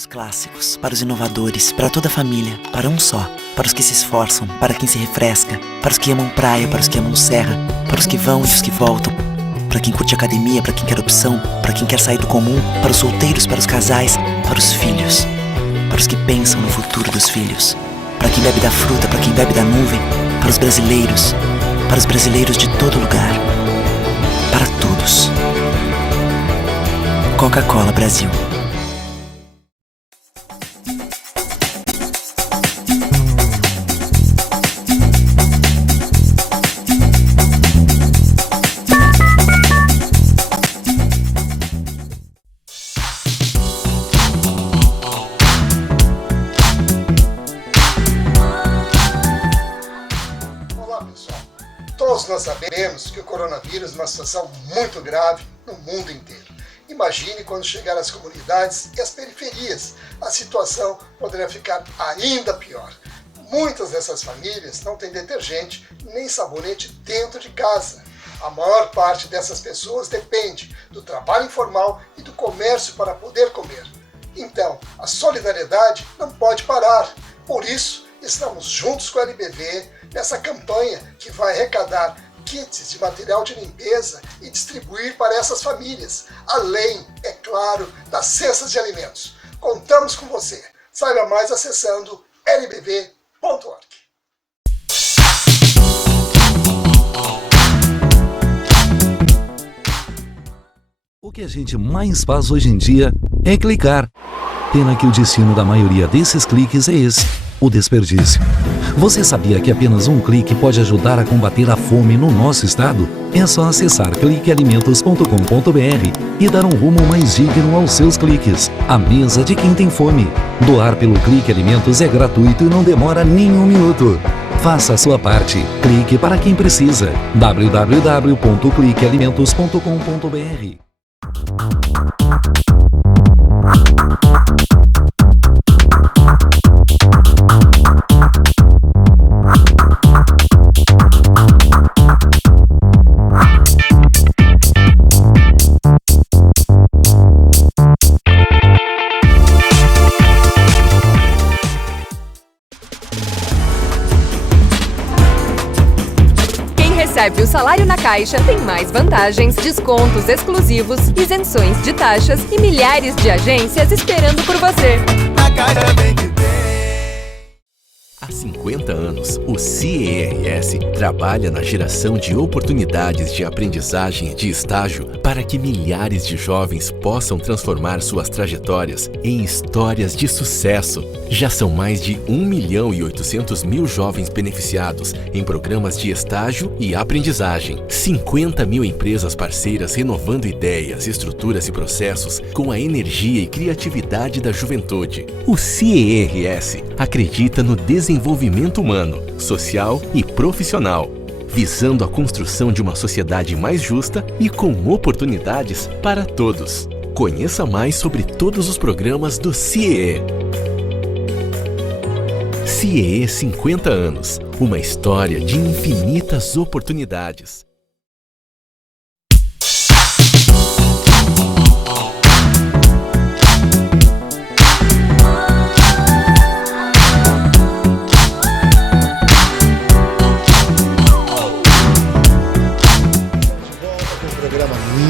os clássicos, para os inovadores, para toda a família, para um só, para os que se esforçam, para quem se refresca, para os que amam praia, para os que amam serra, para os que vão e os que voltam, para quem curte academia, para quem quer opção, para quem quer sair do comum, para os solteiros, para os casais, para os filhos, para os que pensam no futuro dos filhos, para quem bebe da fruta, para quem bebe da nuvem, para os brasileiros de todo lugar, para todos. Coca-Cola Brasil. Todos nós sabemos que o coronavírus é uma situação muito grave no mundo inteiro. Imagine quando chegar às comunidades e às periferias, a situação poderá ficar ainda pior. Muitas dessas famílias não têm detergente nem sabonete dentro de casa. A maior parte dessas pessoas depende do trabalho informal e do comércio para poder comer. Então, a solidariedade não pode parar. Por isso, estamos juntos com a LBV nessa campanha que vai arrecadar kits de material de limpeza e distribuir para essas famílias, além, é claro, das cestas de alimentos. Contamos com você. Saiba mais acessando lbv.org. O que a gente mais faz hoje em dia é clicar. Pena que o destino da maioria desses cliques é esse: o desperdício. Você sabia que apenas um clique pode ajudar a combater a fome no nosso estado? É só acessar cliquealimentos.com.br e dar um rumo mais digno aos seus cliques. A mesa de quem tem fome. Doar pelo Clique Alimentos é gratuito e não demora nem um minuto. Faça a sua parte. Clique para quem precisa. www.cliquealimentos.com.br. Recebe o salário na Caixa, tem mais vantagens, descontos exclusivos, isenções de taxas e milhares de agências esperando por você. A Caixa vem que vem. Há 50 anos, o CIERS trabalha na geração de oportunidades de aprendizagem e de estágio para que milhares de jovens possam transformar suas trajetórias em histórias de sucesso. Já são mais de 1.800.000 jovens beneficiados em programas de estágio e aprendizagem. 50 mil empresas parceiras renovando ideias, estruturas e processos com a energia e criatividade da juventude. O CIERS acredita no desenvolvimento humano, social e profissional, visando a construção de uma sociedade mais justa e com oportunidades para todos. Conheça mais sobre todos os programas do CIE. CIE 50 anos, uma história de infinitas oportunidades.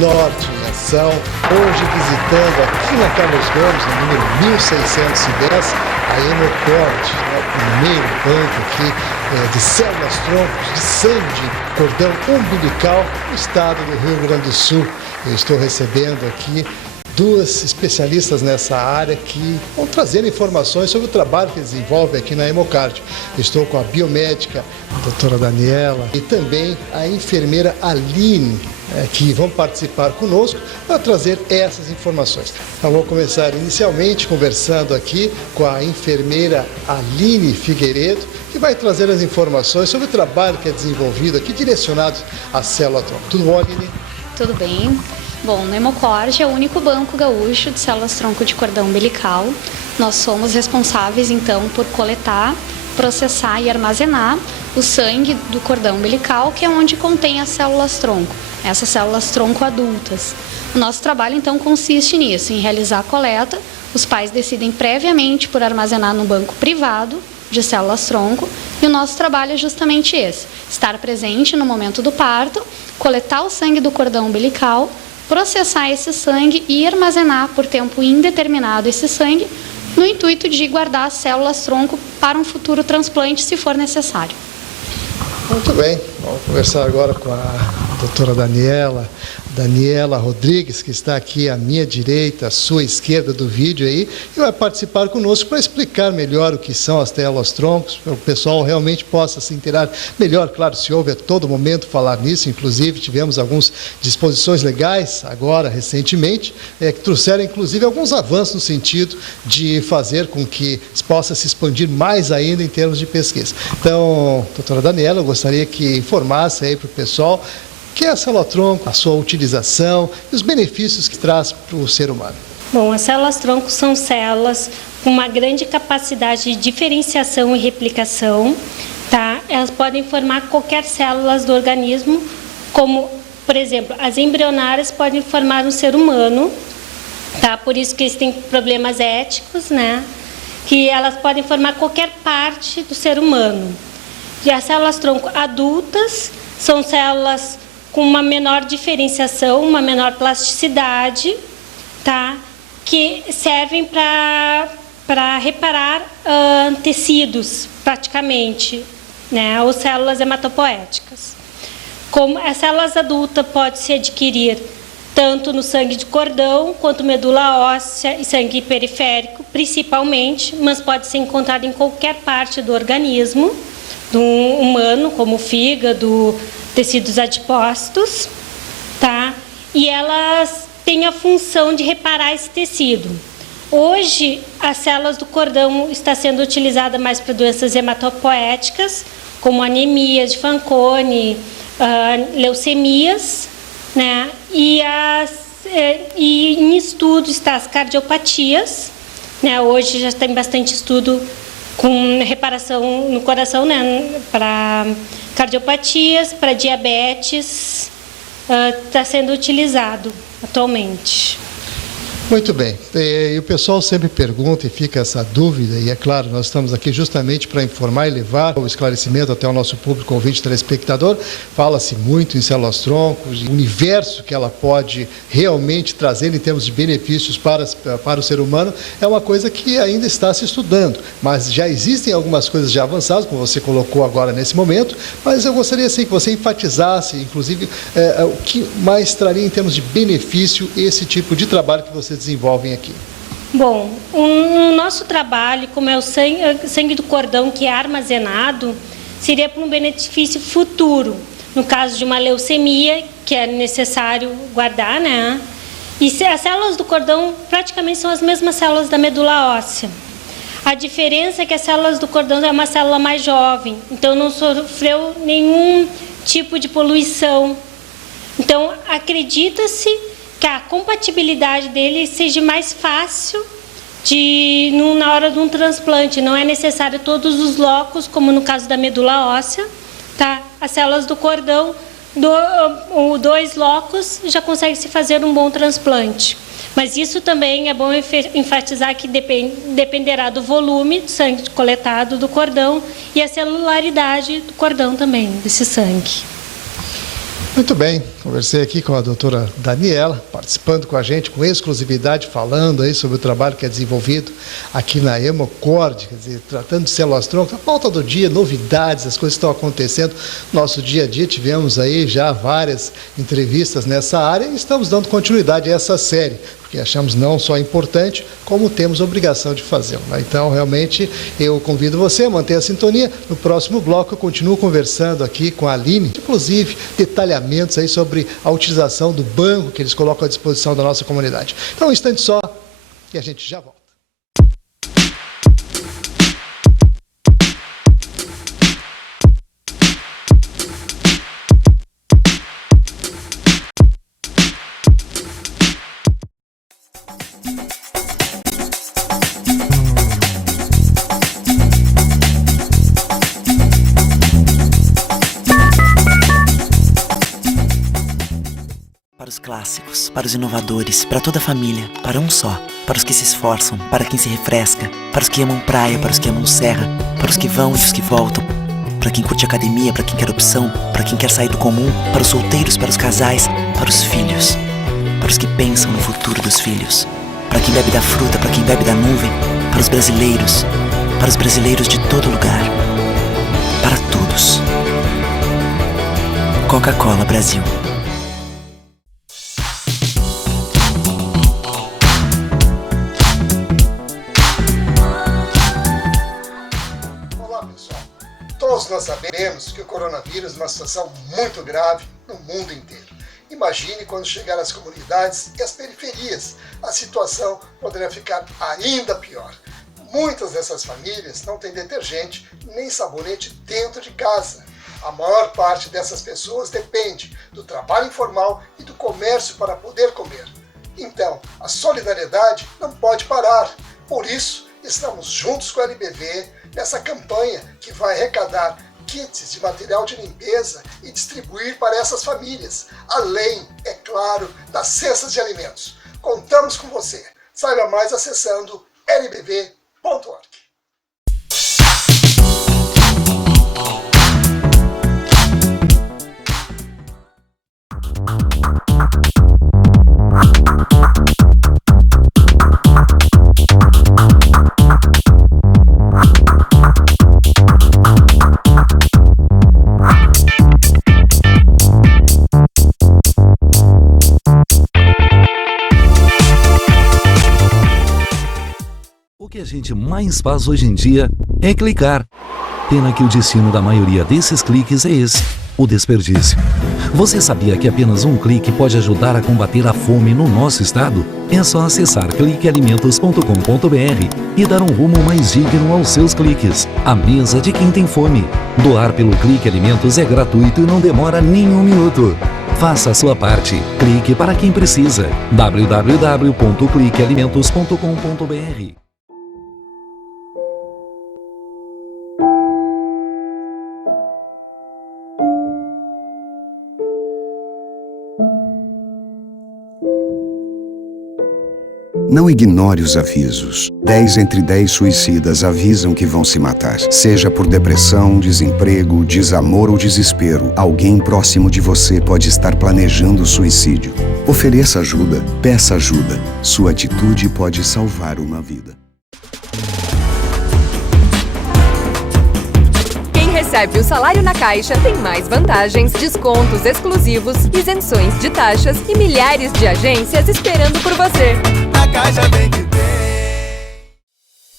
Norte em Ação, hoje visitando aqui na Carlos Gomes, no número 1610, a Hemocorte, o primeiro banco aqui de células troncos, de sangue, cordão umbilical, no estado do Rio Grande do Sul. Eu estou recebendo aqui duas especialistas nessa área que vão trazer informações sobre o trabalho que desenvolve aqui na Hemocardio. Estou com a biomédica, a doutora Daniela, e também a enfermeira Aline, que vão participar conosco para trazer essas informações. Eu vou começar inicialmente conversando aqui com a enfermeira Aline Figueiredo, que vai trazer as informações sobre o trabalho que é desenvolvido aqui, direcionado à célula tronco. Tudo bom, Aline? Tudo bem. Bom, no Hemocorte é o único banco gaúcho de células tronco de cordão umbilical. Nós somos responsáveis, então, por coletar, processar e armazenar o sangue do cordão umbilical, que é onde contém as células tronco, essas células tronco adultas. O nosso trabalho, então, consiste nisso, em realizar a coleta, os pais decidem previamente por armazenar no banco privado de células-tronco, e o nosso trabalho é justamente esse: estar presente no momento do parto, coletar o sangue do cordão umbilical, processar esse sangue e armazenar por tempo indeterminado esse sangue, no intuito de guardar as células-tronco para um futuro transplante, se for necessário. Muito bem, vamos conversar agora com a doutora Daniela Rodrigues, que está aqui à minha direita, à sua esquerda do vídeo aí, e vai participar conosco para explicar melhor o que são as células-troncos, para o pessoal realmente possa se inteirar melhor. Claro, se ouve a todo momento falar nisso, inclusive tivemos algumas disposições legais agora, recentemente, que trouxeram inclusive alguns avanços no sentido de fazer com que possa se expandir mais ainda em termos de pesquisa. Então, doutora Daniela, eu gostaria que informasse aí para o pessoal o que é a célula-tronco, a sua utilização e os benefícios que traz para o ser humano. Bom, as células-tronco são células com uma grande capacidade de diferenciação e replicação, tá? Elas podem formar qualquer células do organismo, como, por exemplo, as embrionárias podem formar um ser humano, tá? Por isso que eles têm problemas éticos, né? Que elas podem formar qualquer parte do ser humano. E as células-tronco adultas são células com uma menor diferenciação, uma menor plasticidade, tá? Que servem para reparar tecidos, praticamente, né? Ou células hematopoéticas. Como as células adultas podem se adquirir tanto no sangue de cordão, quanto medula óssea e sangue periférico, principalmente, mas pode ser encontrado em qualquer parte do organismo do humano, como o fígado, tecidos adipócitos, tá? E elas têm a função de reparar esse tecido. Hoje, as células do cordão estão sendo utilizadas mais para doenças hematopoéticas, como anemias de Fanconi, leucemias, né? E em estudo estão as cardiopatias, né? Hoje já tem bastante estudo com reparação no coração, né? Para cardiopatias, para diabetes, está sendo utilizado atualmente. Muito bem. E o pessoal sempre pergunta e fica essa dúvida, e é claro, nós estamos aqui justamente para informar e levar o esclarecimento até o nosso público ouvinte telespectador. Fala-se muito em células-troncos, o universo que ela pode realmente trazer em termos de benefícios para o ser humano, é uma coisa que ainda está se estudando, mas já existem algumas coisas já avançadas, como você colocou agora nesse momento, mas eu gostaria assim que você enfatizasse, inclusive, o que mais traria em termos de benefício esse tipo de trabalho que vocês desenvolvem aqui. Bom, o nosso trabalho, como é o sangue do cordão que é armazenado, seria para um benefício futuro. No caso de uma leucemia, que é necessário guardar, né? E as células do cordão praticamente são as mesmas células da medula óssea. A diferença é que as células do cordão é uma célula mais jovem, então não sofreu nenhum tipo de poluição. Então, acredita-se que a compatibilidade dele seja mais fácil na hora de um transplante. Não é necessário todos os locos, como no caso da medula óssea, tá? As células do cordão, dois locos, já consegue se fazer um bom transplante. Mas isso também é bom enfatizar que dependerá do volume de sangue coletado do cordão e a celularidade do cordão também, desse sangue. Muito bem, conversei aqui com a doutora Daniela, participando com a gente, com exclusividade, falando aí sobre o trabalho que é desenvolvido aqui na Hemocord, quer dizer, tratando de células-tronco, a pauta do dia, novidades, as coisas que estão acontecendo no nosso dia a dia. Tivemos aí já várias entrevistas nessa área e estamos dando continuidade a essa série, porque achamos não só importante, como temos obrigação de fazê-lo. Então, realmente, eu convido você a manter a sintonia. No próximo bloco, eu continuo conversando aqui com a Aline, inclusive detalhamentos aí sobre a utilização do banco que eles colocam à disposição da nossa comunidade. Então, um instante só e a gente já volta. clássicos, para os inovadores, para toda a família, para um só. Para os que se esforçam, para quem se refresca, para os que amam praia, para os que amam serra, para os que vão e os que voltam, para quem curte academia, para quem quer opção, para quem quer sair do comum, para os solteiros, para os casais, para os filhos, para os que pensam no futuro dos filhos, para quem bebe da fruta, para quem bebe da nuvem, para os brasileiros de todo lugar, para todos. Coca-Cola Brasil. Olá, pessoal. Todos nós sabemos que o coronavírus é uma situação muito grave no mundo inteiro. Imagine quando chegar às comunidades e às periferias, a situação poderá ficar ainda pior. Muitas dessas famílias não têm detergente nem sabonete dentro de casa. A maior parte dessas pessoas depende do trabalho informal e do comércio para poder comer. Então, a solidariedade não pode parar. Por isso, estamos juntos com a LBV nessa campanha que vai arrecadar kits de material de limpeza e distribuir para essas famílias, além, é claro, das cestas de alimentos. Contamos com você. Saiba mais acessando lbv.org. O que a gente mais faz hoje em dia é clicar. Pena que o destino da maioria desses cliques é esse, o desperdício. Você sabia que apenas um clique pode ajudar a combater a fome no nosso estado? É só acessar cliquealimentos.com.br e dar um rumo mais digno aos seus cliques. A mesa de quem tem fome. Doar pelo Clique Alimentos é gratuito e não demora nem um minuto. Faça a sua parte. Clique para quem precisa. www.cliquealimentos.com.br. Não ignore os avisos. 10 entre 10 suicidas avisam que vão se matar. Seja por depressão, desemprego, desamor ou desespero, alguém próximo de você pode estar planejando suicídio. Ofereça ajuda, peça ajuda. Sua atitude pode salvar uma vida. Quem recebe o salário na Caixa tem mais vantagens, descontos exclusivos, isenções de taxas e milhares de agências esperando por você. Na Caixa vem que vem.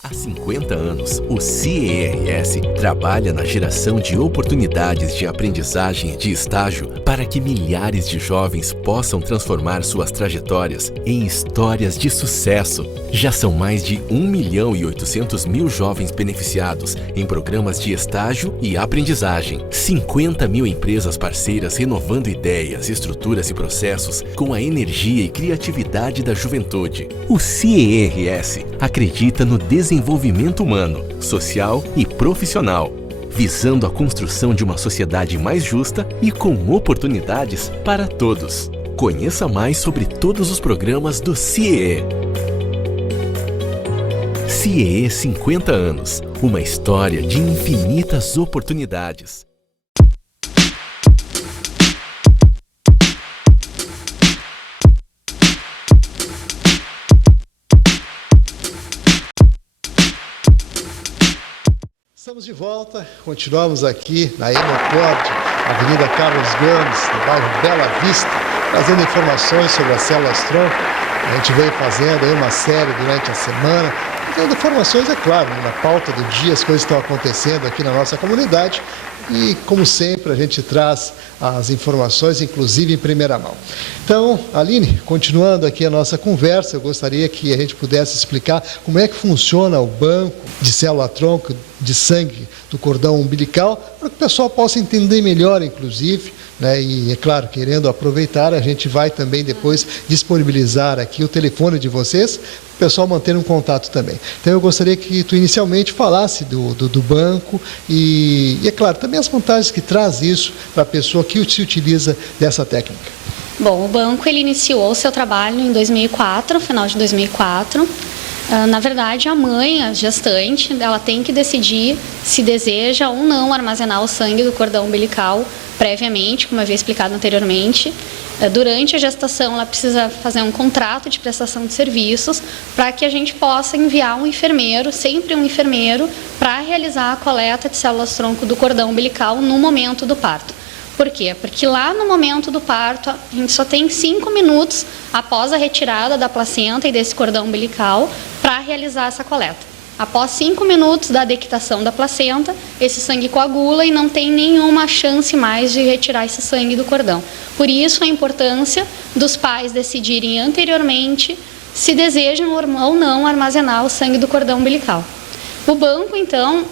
Há 50 anos, o CIERS trabalha na geração de oportunidades de aprendizagem e de estágio para que milhares de jovens possam transformar suas trajetórias em histórias de sucesso. Já são mais de 1.800.000 jovens beneficiados em programas de estágio e aprendizagem. 50 mil empresas parceiras renovando ideias, estruturas e processos com a energia e criatividade da juventude. O CIERS acredita no desenvolvimento humano, social e profissional, visando a construção de uma sociedade mais justa e com oportunidades para todos. Conheça mais sobre todos os programas do CIEE. CIEE 50 anos, uma história de infinitas oportunidades. Estamos de volta, continuamos aqui na Hemocorde, Avenida Carlos Gomes, no bairro Bela Vista, trazendo informações sobre as células-tronco. A gente veio fazendo aí uma série durante a semana, trazendo informações, é claro, na pauta do dia, as coisas estão acontecendo aqui na nossa comunidade. E, como sempre, a gente traz as informações, inclusive em primeira mão. Então, Aline, continuando aqui a nossa conversa, eu gostaria que a gente pudesse explicar como é que funciona o banco de célula-tronco de sangue do cordão umbilical, para que o pessoal possa entender melhor, inclusive, né? E, é claro, querendo aproveitar, a gente vai também depois disponibilizar aqui o telefone de vocês, para o pessoal manter um contato também. Então, eu gostaria que tu inicialmente falasse do banco e, é claro, também as vantagens que traz isso para a pessoa que se utiliza dessa técnica. Bom, o banco ele iniciou seu trabalho em 2004, final de 2004. Na verdade, a mãe, a gestante, ela tem que decidir se deseja ou não armazenar o sangue do cordão umbilical previamente, como eu havia explicado anteriormente. Durante a gestação, ela precisa fazer um contrato de prestação de serviços para que a gente possa enviar um enfermeiro, sempre um enfermeiro, para realizar a coleta de células-tronco do cordão umbilical no momento do parto. Por quê? Porque lá no momento do parto, a gente só tem 5 minutos após a retirada da placenta e desse cordão umbilical para realizar essa coleta. Após 5 minutos da dequitação da placenta, esse sangue coagula e não tem nenhuma chance mais de retirar esse sangue do cordão. Por isso, a importância dos pais decidirem anteriormente se desejam ou não armazenar o sangue do cordão umbilical. O banco, então,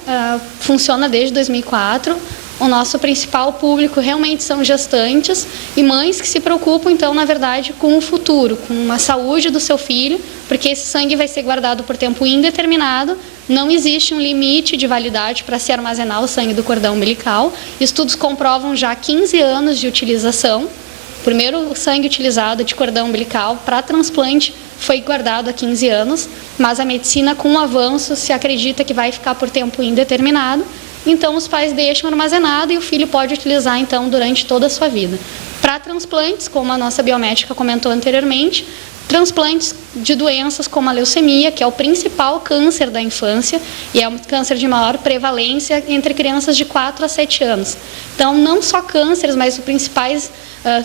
funciona desde 2004. O nosso principal público realmente são gestantes e mães que se preocupam, então, na verdade, com o futuro, com a saúde do seu filho, porque esse sangue vai ser guardado por tempo indeterminado, não existe um limite de validade para se armazenar o sangue do cordão umbilical. Estudos comprovam já 15 anos de utilização. O primeiro sangue utilizado de cordão umbilical para transplante foi guardado há 15 anos, mas a medicina, com o avanço, se acredita que vai ficar por tempo indeterminado. Então, os pais deixam armazenado e o filho pode utilizar, então, durante toda a sua vida. Para transplantes, como a nossa biomédica comentou anteriormente, transplantes de doenças como a leucemia, que é o principal câncer da infância e é um câncer de maior prevalência entre crianças de 4 a 7 anos. Então, não só cânceres, mas os principais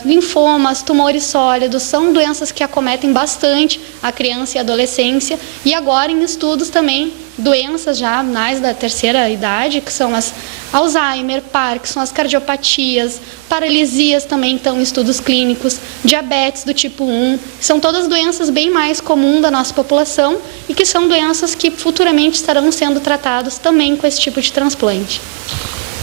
linfomas, tumores sólidos, são doenças que acometem bastante a criança e a adolescência. E agora, em estudos também, doenças já mais da terceira idade, que são as Alzheimer, Parkinson, as cardiopatias, paralisias também estão em estudos clínicos, diabetes do tipo 1, são todas doenças bem mais comuns da nossa população e que são doenças que futuramente estarão sendo tratadas também com esse tipo de transplante.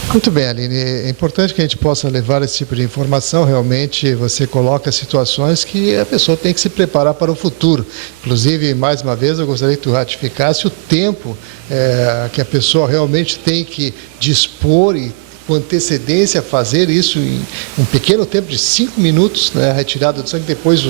Muito bem, Aline. É importante que a gente possa levar esse tipo de informação. Realmente, você coloca situações que a pessoa tem que se preparar para o futuro. Inclusive, mais uma vez, eu gostaria que tu ratificasse o tempo que a pessoa realmente tem que dispor e com antecedência fazer isso em um pequeno tempo de 5 minutos, né, a retirada do sangue, depois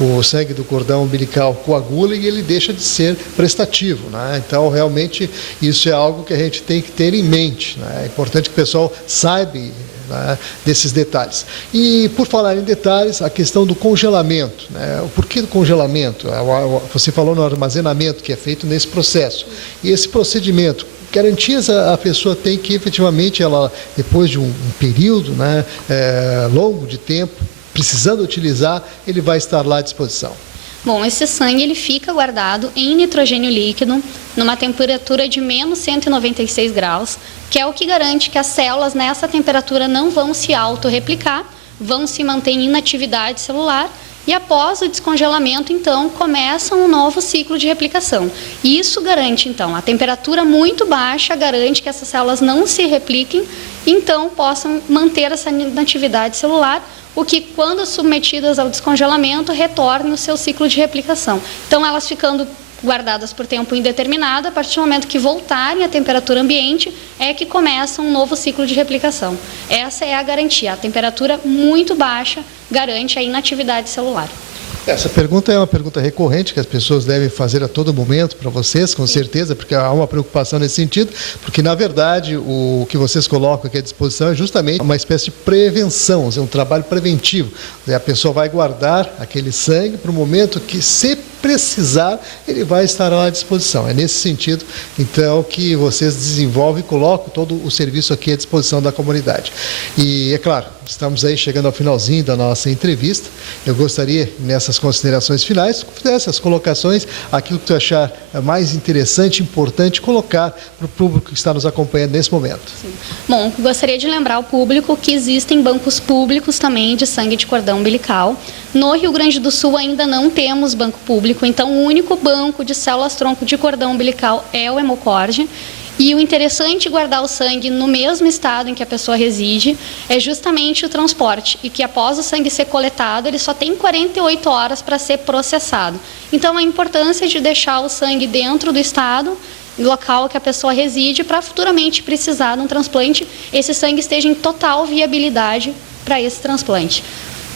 o sangue do cordão umbilical coagula e ele deixa de ser prestativo, né? Então, realmente, isso é algo que a gente tem que ter em mente, né? É importante que o pessoal saiba, né, desses detalhes. E, por falar em detalhes, a questão do congelamento, né? O porquê do congelamento? Você falou no armazenamento que é feito nesse processo. E esse procedimento, garantias a pessoa tem que efetivamente ela, depois de um período, né, longo de tempo, precisando utilizar, ele vai estar lá à disposição? Bom, esse sangue ele fica guardado em nitrogênio líquido, numa temperatura de menos 196 graus, que é o que garante que as células nessa temperatura não vão se autorreplicar, vão se manter em inatividade celular. E após o descongelamento, então, começa um novo ciclo de replicação. E isso garante, então, a temperatura muito baixa, garante que essas células não se repliquem, então possam manter essa inatividade celular, o que, quando submetidas ao descongelamento, retorne o seu ciclo de replicação. Então, elas ficando guardadas por tempo indeterminado, a partir do momento que voltarem à temperatura ambiente, é que começa um novo ciclo de replicação. Essa é a garantia. A temperatura muito baixa garante a inatividade celular. Essa pergunta é uma pergunta recorrente que as pessoas devem fazer a todo momento para vocês, com certeza, porque há uma preocupação nesse sentido, porque, na verdade, o que vocês colocam aqui à disposição é justamente uma espécie de prevenção, um trabalho preventivo. A pessoa vai guardar aquele sangue para o momento que, se precisar, ele vai estar à disposição. É nesse sentido, então, que vocês desenvolvem e colocam todo o serviço aqui à disposição da comunidade. E, é claro, estamos aí chegando ao finalzinho da nossa entrevista. Eu gostaria, nessas considerações finais, dessas colocações, aquilo que tu achar mais interessante, importante, colocar para o público que está nos acompanhando nesse momento. Sim. Bom, gostaria de lembrar ao público que existem bancos públicos também de sangue de cordão umbilical. No Rio Grande do Sul ainda não temos banco público, então o único banco de células-tronco de cordão umbilical é o Hemocord. E o interessante de guardar o sangue no mesmo estado em que a pessoa reside é justamente o transporte, e que após o sangue ser coletado, ele só tem 48 horas para ser processado. Então, a importância de deixar o sangue dentro do estado, local que a pessoa reside, para futuramente precisar de um transplante, esse sangue esteja em total viabilidade para esse transplante.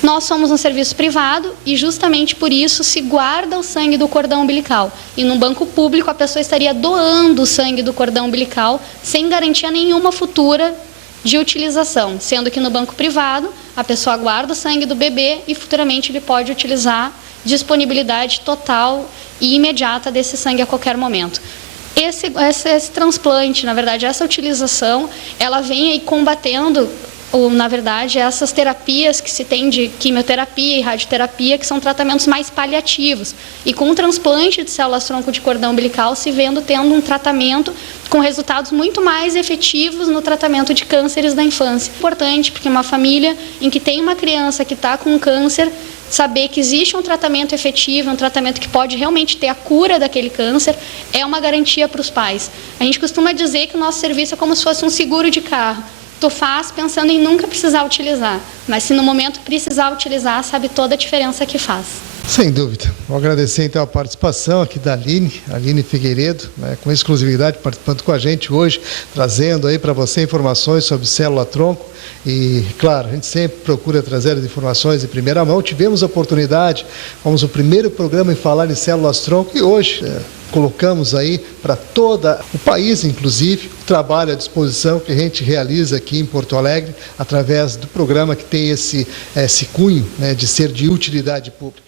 Nós somos um serviço privado e justamente por isso se guarda o sangue do cordão umbilical. E num banco público a pessoa estaria doando o sangue do cordão umbilical sem garantia nenhuma futura de utilização, sendo que no banco privado a pessoa guarda o sangue do bebê e futuramente ele pode utilizar disponibilidade total e imediata desse sangue a qualquer momento. Esse transplante, na verdade, essa utilização, ela vem aí combatendo, na verdade, essas terapias que se tem de quimioterapia e radioterapia, que são tratamentos mais paliativos. E com o transplante de células-tronco de cordão umbilical, tendo um tratamento com resultados muito mais efetivos no tratamento de cânceres da infância. Importante, porque uma família em que tem uma criança que está com câncer, saber que existe um tratamento efetivo, um tratamento que pode realmente ter a cura daquele câncer, é uma garantia para os pais. A gente costuma dizer que o nosso serviço é como se fosse um seguro de carro. Tu faz pensando em nunca precisar utilizar, mas se no momento precisar utilizar, sabe toda a diferença que faz. Sem dúvida. Vou agradecer então a participação aqui da Aline Figueiredo, com exclusividade, participando com a gente hoje, trazendo aí para você informações sobre célula-tronco. E, claro, a gente sempre procura trazer as informações em primeira mão. Tivemos a oportunidade, fomos o primeiro programa em falar em células-tronco e hoje colocamos aí para todo o país, inclusive, o trabalho à disposição que a gente realiza aqui em Porto Alegre, através do programa que tem esse cunho, de ser de utilidade pública.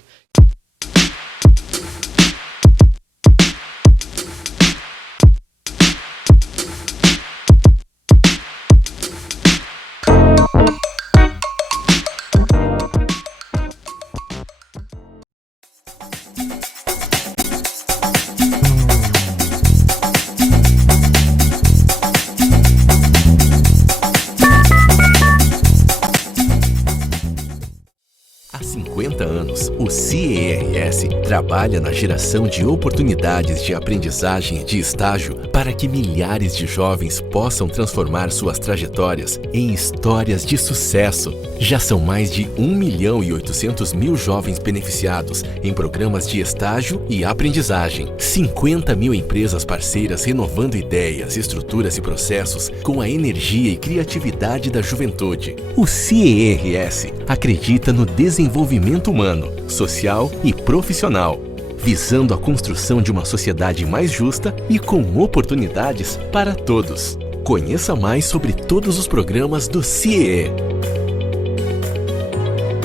Há 50 anos, o CERS trabalha na geração de oportunidades de aprendizagem e de estágio para que milhares de jovens possam transformar suas trajetórias em histórias de sucesso. Já são mais de 1.800.000 jovens beneficiados em programas de estágio e aprendizagem. 50 mil empresas parceiras renovando ideias, estruturas e processos com a energia e criatividade da juventude. O CERS acredita no desenvolvimento humano, social e profissional, visando a construção de uma sociedade mais justa e com oportunidades para todos. Conheça mais sobre todos os programas do CIEE.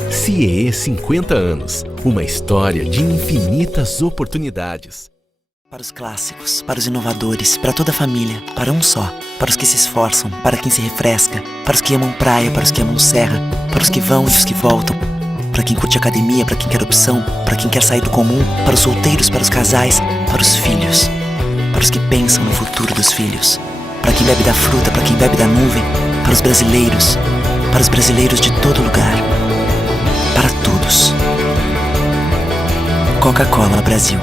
CIEE 50 anos, uma história de infinitas oportunidades. Para os clássicos, para os inovadores, para toda a família, para um só. Para os que se esforçam, para quem se refresca, para os que amam praia, para os que amam serra, para os que vão e os que voltam, para quem curte academia, para quem quer opção, para quem quer sair do comum, para os solteiros, para os casais, para os filhos, para os que pensam no futuro dos filhos, para quem bebe da fruta, para quem bebe da nuvem, para os brasileiros de todo lugar, para todos. Coca-Cola Brasil.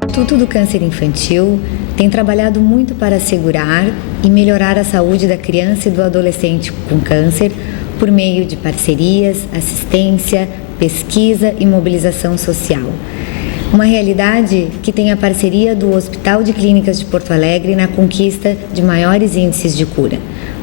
O Instituto do Câncer Infantil tem trabalhado muito para assegurar e melhorar a saúde da criança e do adolescente com câncer por meio de parcerias, assistência, pesquisa e mobilização social. Uma realidade que tem a parceria do Hospital de Clínicas de Porto Alegre na conquista de maiores índices de cura.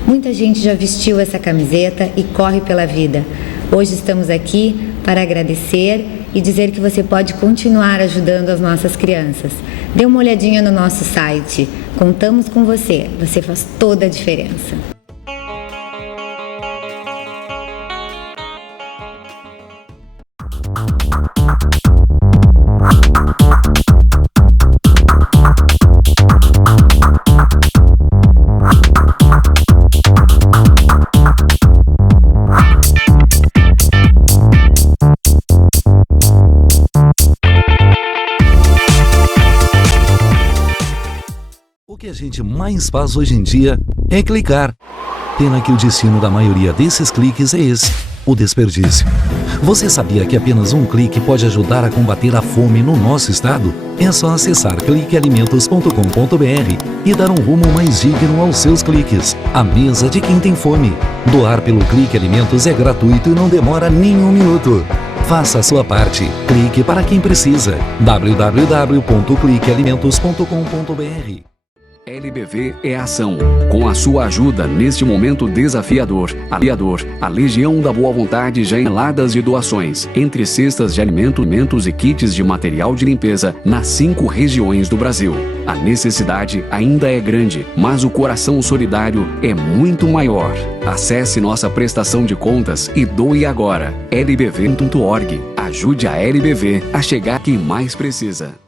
Muita gente já vestiu essa camiseta e corre pela vida. Hoje estamos aqui para agradecer e dizer que você pode continuar ajudando as nossas crianças. Dê uma olhadinha no nosso site. Contamos com você. Você faz toda a diferença. O que a gente mais faz hoje em dia é clicar. Pena que o destino da maioria desses cliques é esse, o desperdício. Você sabia que apenas um clique pode ajudar a combater a fome no nosso estado? É só acessar cliquealimentos.com.br e dar um rumo mais digno aos seus cliques. A mesa de quem tem fome. Doar pelo Clique Alimentos é gratuito e não demora nem um minuto. Faça a sua parte. Clique para quem precisa. www.cliquealimentos.com.br LBV é ação. Com a sua ajuda neste momento desafiador, a Legião da Boa Vontade já toneladas de doações, entre cestas de alimentos e kits de material de limpeza nas 5 regiões do Brasil. A necessidade ainda é grande, mas o coração solidário é muito maior. Acesse nossa prestação de contas e doe agora. lbv.org. Ajude a LBV a chegar a quem mais precisa.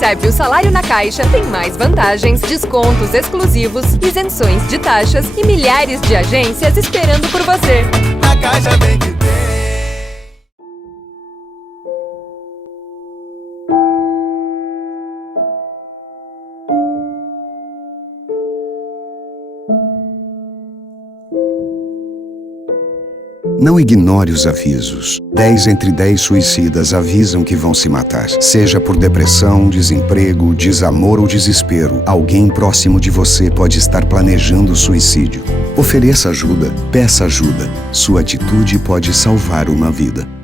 Recebe o salário na Caixa tem mais vantagens, descontos exclusivos, isenções de taxas e milhares de agências esperando por você. Na Caixa vem que tem. Não ignore os avisos. 10 entre 10 suicidas avisam que vão se matar. Seja por depressão, desemprego, desamor ou desespero, alguém próximo de você pode estar planejando suicídio. Ofereça ajuda, peça ajuda. Sua atitude pode salvar uma vida.